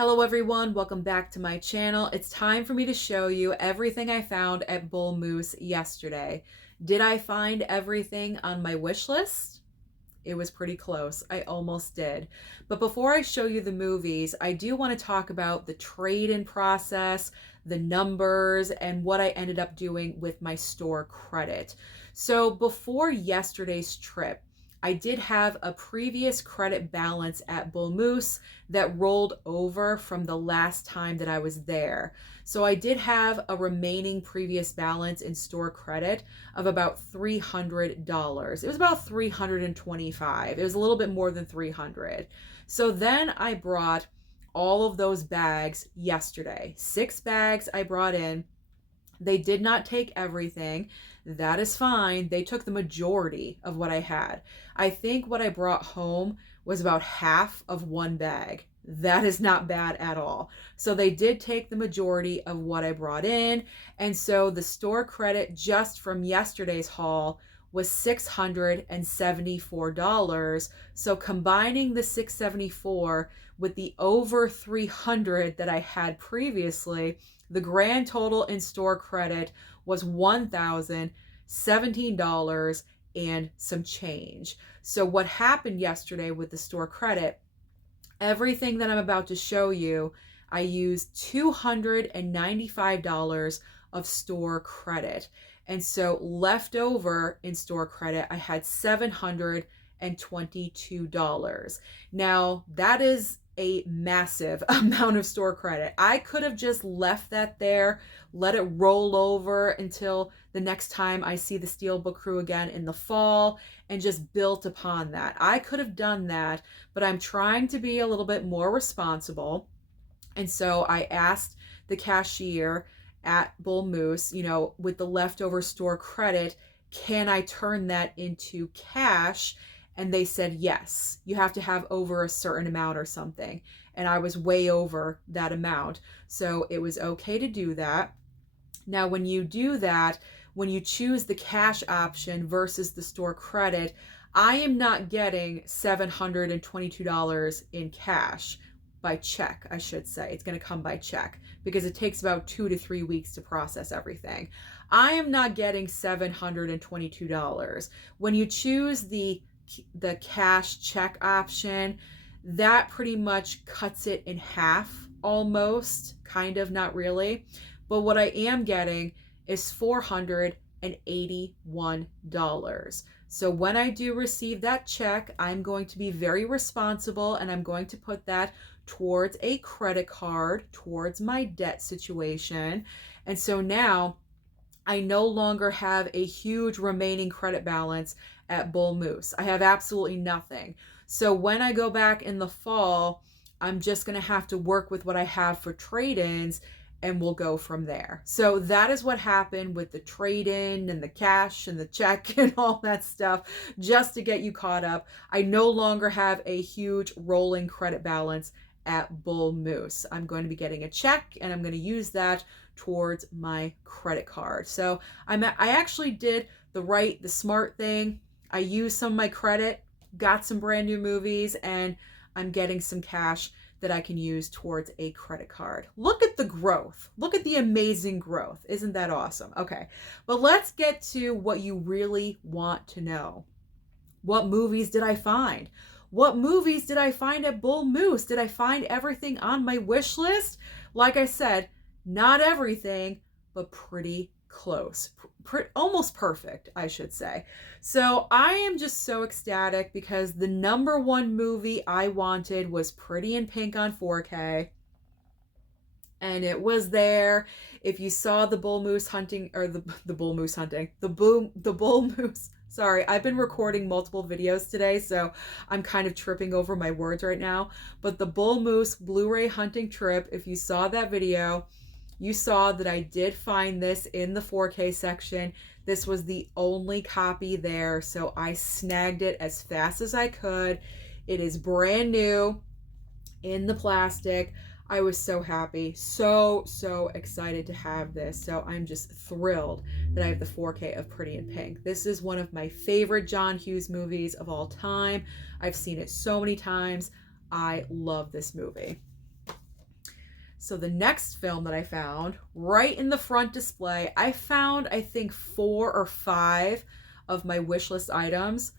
Hello everyone, welcome back to my channel. It's time for me to show you everything I found at Bullmoose yesterday. Did I find everything on my wish list? It was pretty close. I almost did. But before I show you the movies, I do want to talk about the trade-in process, the numbers, and what I ended up doing with my store credit. So before yesterday's trip, I did have a previous credit balance at Bullmoose that rolled over from the last time that I was there. So I did have a remaining previous balance in store credit of about $300. It was about $325. It was a little bit more than $300. So then I brought all of those bags yesterday. 6 bags I brought in. They did not take everything. That is fine. They took the majority of what I had. I think what I brought home was about half of one bag. That is not bad at all. So they did take the majority of what I brought in. And so the store credit just from yesterday's haul was $674. So combining the $674 with the over $300 that I had previously, the grand total in store credit was $1,017 and some change. So what happened yesterday with the store credit, everything that I'm about to show you, I used $295 of store credit. And so left over in store credit, I had $722. Now, that is a massive amount of store credit. I could have just left that there, let it roll over until the next time I see the Steelbook crew again in the fall, and just built upon that. I could have done that, but I'm trying to be a little bit more responsible. And so I asked the cashier at Bullmoose, with the leftover store credit, can I turn that into cash? And they said, yes, you have to have over a certain amount or something. And I was way over that amount. So it was okay to do that. Now, when you do that, when you choose the cash option versus the store credit, I am not getting $722 in cash. By check, I should say. It's going to come by check because it takes about 2 to 3 weeks to process everything. I am not getting $722. When you choose the cash check option, that pretty much cuts it in half almost, kind of, not really. But what I am getting is $481. So when I do receive that check, I'm going to be very responsible and I'm going to put that towards a credit card, towards my debt situation. And so now I no longer have a huge remaining credit balance at Bullmoose. I have absolutely nothing. So when I go back in the fall, I'm just going to have to work with what I have for trade-ins and we'll go from there. So that is what happened with the trade-in and the cash and the check and all that stuff, just to get you caught up. I no longer have a huge rolling credit balance at Bullmoose. I'm going to be getting a check and I'm going to use that towards my credit card. So I actually did the smart thing. I used some of my credit, got some brand new movies, and I'm getting some cash that I can use towards a credit card. Look at the growth. Look at the amazing growth. Isn't that awesome? Okay, but let's get to what you really want to know. What movies did I find? What movies did I find at Bullmoose? Did I find everything on my wish list? Like I said, not everything, but pretty close. Almost perfect, I should say. So I am just so ecstatic because the #1 movie I wanted was Pretty in Pink on 4K. And it was there. If you saw the Bullmoose hunting, or the Bullmoose hunting, the Bullmoose. Sorry, I've been recording multiple videos today, so I'm kind of tripping over my words right now. But the Bullmoose Blu-ray hunting trip, if you saw that video, you saw that I did find this in the 4K section. This was the only copy there, so I snagged it as fast as I could. It is brand new in the plastic. I was so happy, so excited to have this. So I'm just thrilled that I have the 4K of Pretty in Pink. This is one of my favorite John Hughes movies of all time. I've seen it so many times. I love this movie. So the next film that I found right in the front display, I found, I think, 4 or 5 of my wish list items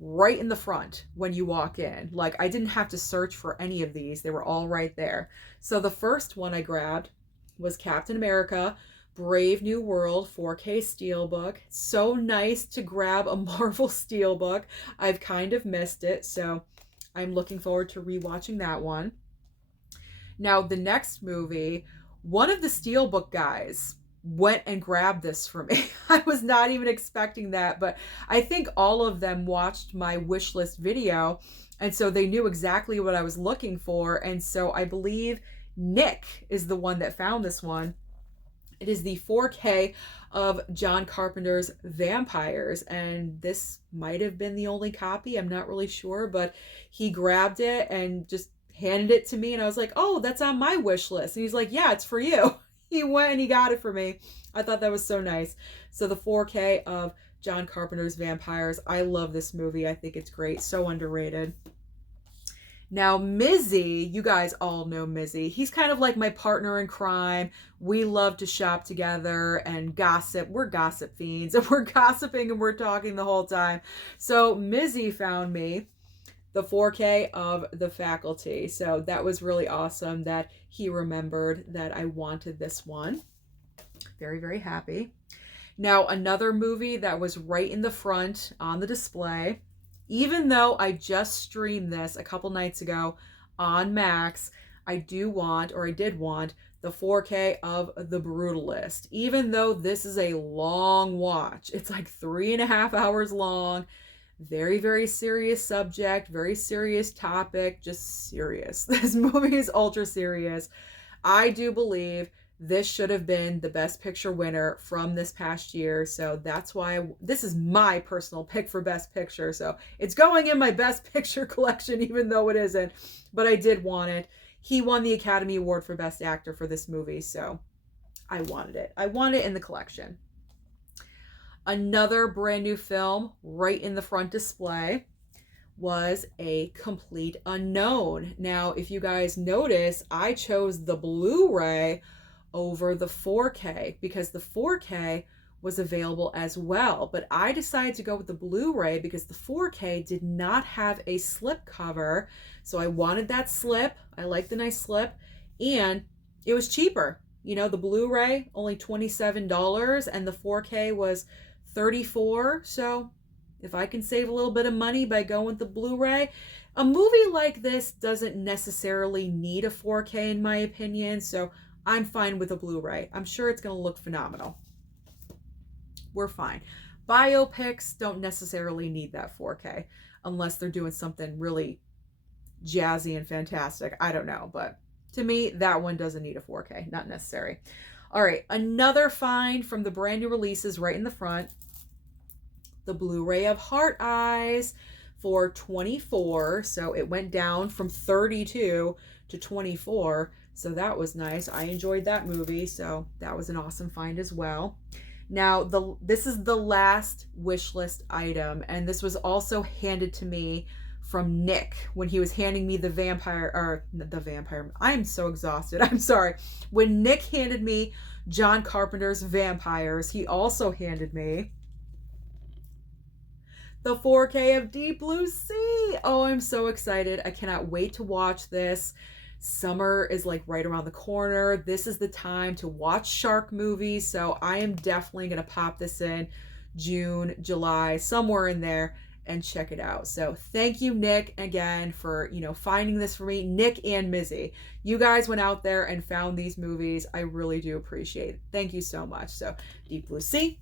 right in the front when you walk in. Like, I didn't have to search for any of these. They were all right there. So the first one I grabbed was Captain America Brave New World 4K Steelbook. So nice to grab a Marvel Steelbook. I've kind of missed it, so I'm looking forward to rewatching that one. Now, the next movie, one of the Steelbook guys went and grabbed this for me. I was not even expecting that, but I think all of them watched my wish list video, and so they knew exactly what I was looking for. And so I believe Nick is the one that found this one. It is the 4K of John Carpenter's Vampires, and this might have been the only copy. I'm not really sure, but he grabbed it and just handed it to me, and I was like, oh, that's on my wish list. And he's like, yeah, it's for you. He went and he got it for me. I thought that was so nice. So the 4K of John Carpenter's Vampires. I love this movie. I think it's great. So underrated. Now, Mizzy, you guys all know Mizzy. He's kind of like my partner in crime. We love to shop together and gossip. We're gossip fiends, and we're gossiping and we're talking the whole time. So Mizzy found me the 4K of The Faculty. So that was really awesome that he remembered that I wanted this one. Very, very happy. Now, another movie that was right in the front on the display, even though I just streamed this a couple nights ago on Max, I did want the 4K of The Brutalist. Even though this is a long watch, it's like 3.5 hours long. Very, very serious subject, very serious topic, just serious. This movie is ultra serious. I do believe this should have been the Best Picture winner from this past year. So that's why this is my personal pick for Best Picture. So it's going in my Best Picture collection, even though it isn't. But I did want it. He won the Academy Award for Best Actor for this movie. So I wanted it. I want it in the collection. Another brand new film right in the front display was A Complete Unknown. Now, if you guys notice, I chose the Blu-ray over the 4K because the 4K was available as well. But I decided to go with the Blu-ray because the 4K did not have a slip cover. So I wanted that slip. I like the nice slip. And it was cheaper. You know, the Blu-ray, only $27, and the 4K was $34. So if I can save a little bit of money by going with the Blu-ray, a movie like this doesn't necessarily need a 4K in my opinion. So I'm fine with a Blu-ray. I'm sure it's going to look phenomenal. We're fine. Biopics don't necessarily need that 4K unless they're doing something really jazzy and fantastic. I don't know, but to me, that one doesn't need a 4K. Not necessary. All right, another find from the brand new releases right in the front. The Blu-ray of Heart Eyes for $24. So it went down from $32 to $24. So that was nice. I enjoyed that movie. So that was an awesome find as well. Now, this is the last wish list item. And this was also handed to me from Nick when he was handing me the vampire. I'm so exhausted. I'm sorry. When Nick handed me John Carpenter's Vampires, he also handed me the 4K of Deep Blue Sea. Oh, I'm so excited. I cannot wait to watch this. Summer is like right around the corner. This is the time to watch shark movies. So I am definitely going to pop this in June, July, somewhere in there and check it out. So thank you, Nick, again for, finding this for me. Nick and Mizzy. You guys went out there and found these movies. I really do appreciate it. Thank you so much. So Deep Blue Sea.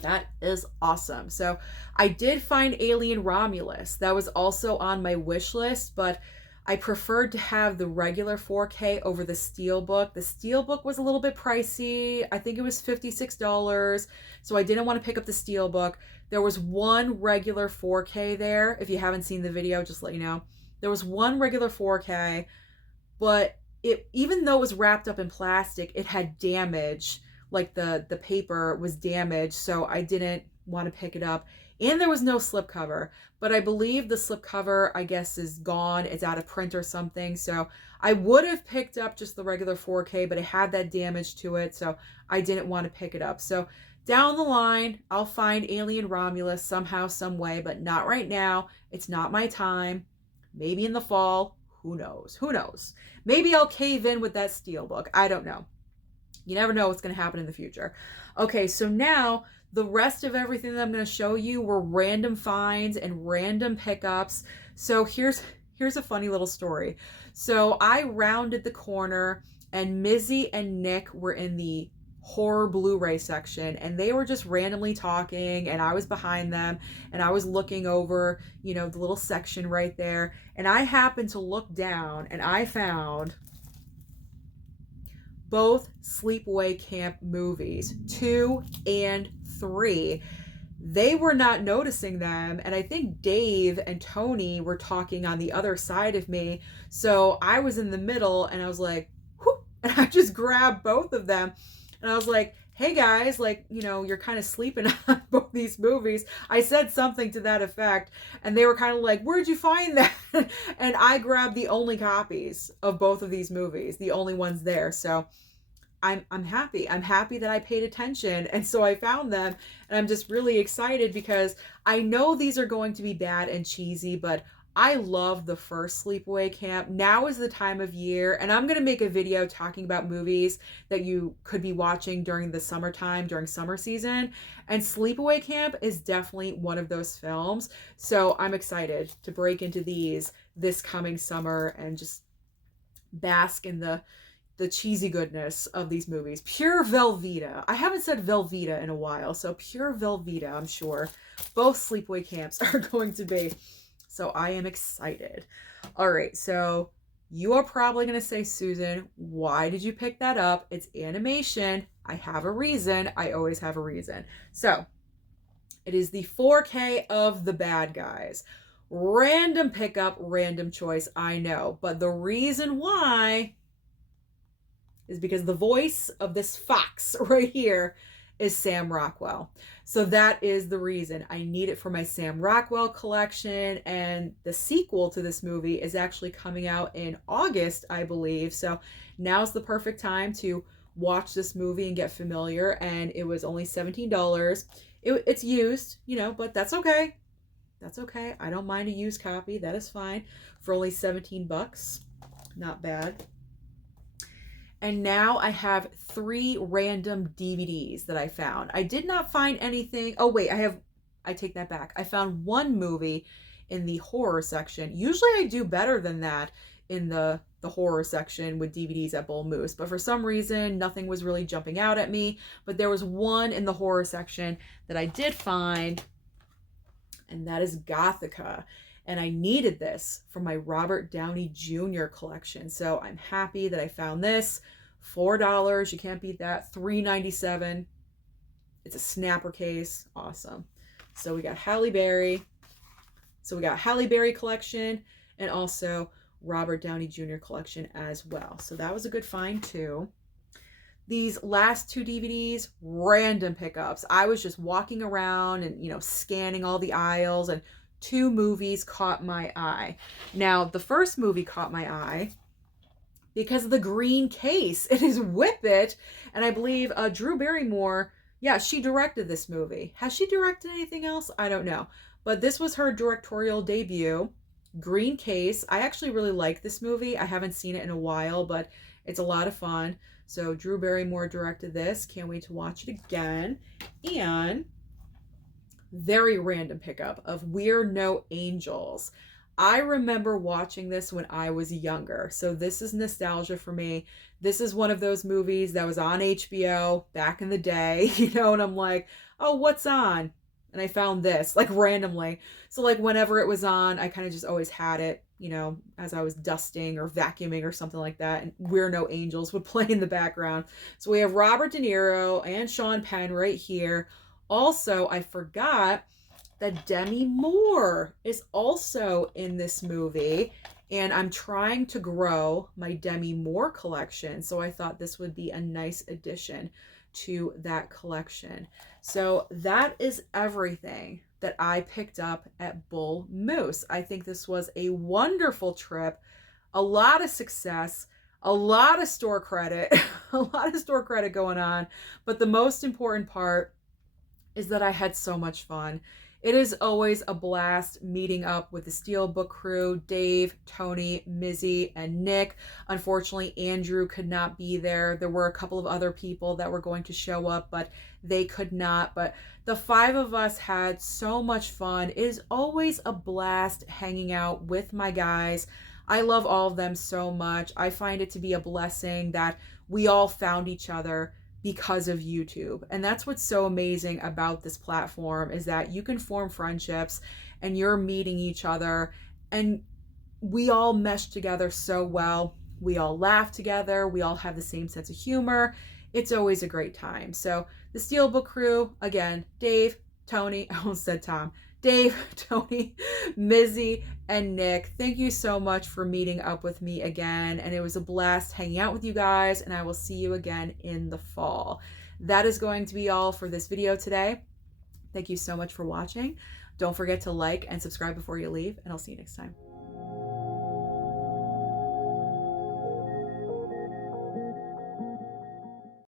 That is awesome. So I did find Alien Romulus. That was also on my wish list, but I preferred to have the regular 4K over the Steelbook. The Steelbook was a little bit pricey. I think it was $56. So I didn't want to pick up the Steelbook. There was one regular 4K there. If you haven't seen the video, just let you know. There was one regular 4K, but even though it was wrapped up in plastic, it had damage. Like the paper was damaged, so I didn't want to pick it up. And there was no slipcover, but I believe the slipcover, I guess, is gone. It's out of print or something. So I would have picked up just the regular 4K, but it had that damage to it, so I didn't want to pick it up. So down the line, I'll find Alien Romulus somehow, some way, but not right now. It's not my time. Maybe in the fall. Who knows? Who knows? Maybe I'll cave in with that Steelbook. I don't know. You never know what's going to happen in the future. Okay, so now the rest of everything that I'm going to show you were random finds and random pickups. So here's a funny little story. So I rounded the corner and Mizzy and Nick were in the horror Blu-ray section, and they were just randomly talking, and I was behind them and I was looking over, you know, the little section right there, and I happened to look down and I found both Sleepaway Camp movies, 2 and 3. They were not noticing them, and I think Dave and Tony were talking on the other side of me, so I was in the middle and I was like, whoop, and I just grabbed both of them. And I was like, hey guys, like, you know, you're kind of sleeping on both these movies. I said something to that effect, and they were kind of like, where'd you find that? And I grabbed the only copies of both of these movies, the only ones there. So I'm happy. I'm happy that I paid attention. And so I found them, and I'm just really excited because I know these are going to be bad and cheesy, but I love the first Sleepaway Camp. Now is the time of year, and I'm going to make a video talking about movies that you could be watching during the summertime, during summer season. And Sleepaway Camp is definitely one of those films. So I'm excited to break into these this coming summer and just bask in the cheesy goodness of these movies. Pure Velveeta. I haven't said Velveeta in a while, so pure Velveeta, I'm sure both Sleepaway Camps are going to be. So I am excited. All right, so you are probably going to say, Susan, why did you pick that up? It's animation. I have a reason. I always have a reason. So it is the 4K of The Bad Guys. Random pickup, random choice, I know. But the reason why is because the voice of this fox right here is Sam Rockwell. So that is the reason. I need it for my Sam Rockwell collection, and the sequel to this movie is actually coming out in August, I believe. So now's the perfect time to watch this movie and get familiar, and it was only $17. It's used, you know, but that's okay. That's okay. I don't mind a used copy. That is fine. For only 17 bucks. Not bad. And now I have 3 random DVDs that I found. I did not find anything. Oh, wait, I take that back. I found one movie in the horror section. Usually I do better than that in the horror section with DVDs at Bullmoose. But for some reason, nothing was really jumping out at me. But there was one in the horror section that I did find, and that is Gothica. And I needed this for my Robert Downey Jr. collection. So I'm happy that I found this. $4, you can't beat that. $3.97. It's a snapper case. Awesome. So we got Halle Berry. So we got Halle Berry collection and also Robert Downey Jr. collection as well. So that was a good find too. These last 2 DVDs, random pickups. I was just walking around and, you know, scanning all the aisles, and 2 movies caught my eye. Now, the first movie caught my eye because of the green case. It is Whip It, and I believe Drew Barrymore, yeah, she directed this movie. Has she directed anything else? I don't know. But this was her directorial debut. Green case. I actually really like this movie. I haven't seen it in a while, but it's a lot of fun. So Drew Barrymore directed this. Can't wait to watch it again. And very random pickup of We're No Angels. I remember watching this when I was younger, so this is nostalgia for me. This is one of those movies that was on HBO back in the day, you know, and I'm like, oh, what's on? And I found this, like, randomly. So, like, whenever it was on, I kind of just always had it, you know, as I was dusting or vacuuming or something like that, and We're No Angels would play in the background. So we have Robert De Niro and Sean Penn right here. Also, I forgot that Demi Moore is also in this movie, and I'm trying to grow my Demi Moore collection, so I thought this would be a nice addition to that collection. So that is everything that I picked up at Bullmoose. I think this was a wonderful trip, a lot of success, a lot of store credit, a lot of store credit going on. But the most important part is that I had so much fun. It is always a blast meeting up with the Steelbook crew, Dave, Tony, Mizzy, and Nick. Unfortunately, Andrew could not be there. There were a couple of other people that were going to show up, but they could not. But the 5 of us had so much fun. It is always a blast hanging out with my guys. I love all of them so much. I find it to be a blessing that we all found each other because of YouTube. And that's what's so amazing about this platform, is that you can form friendships and you're meeting each other, and we all mesh together so well. We all laugh together. We all have the same sense of humor. It's always a great time. So the Steelbook crew, again, Dave, Tony, I almost said Tom, Dave, Tony, Mizzy, and Nick, thank you so much for meeting up with me again. And it was a blast hanging out with you guys, and I will see you again in the fall. That is going to be all for this video today. Thank you so much for watching. Don't forget to like and subscribe before you leave, and I'll see you next time.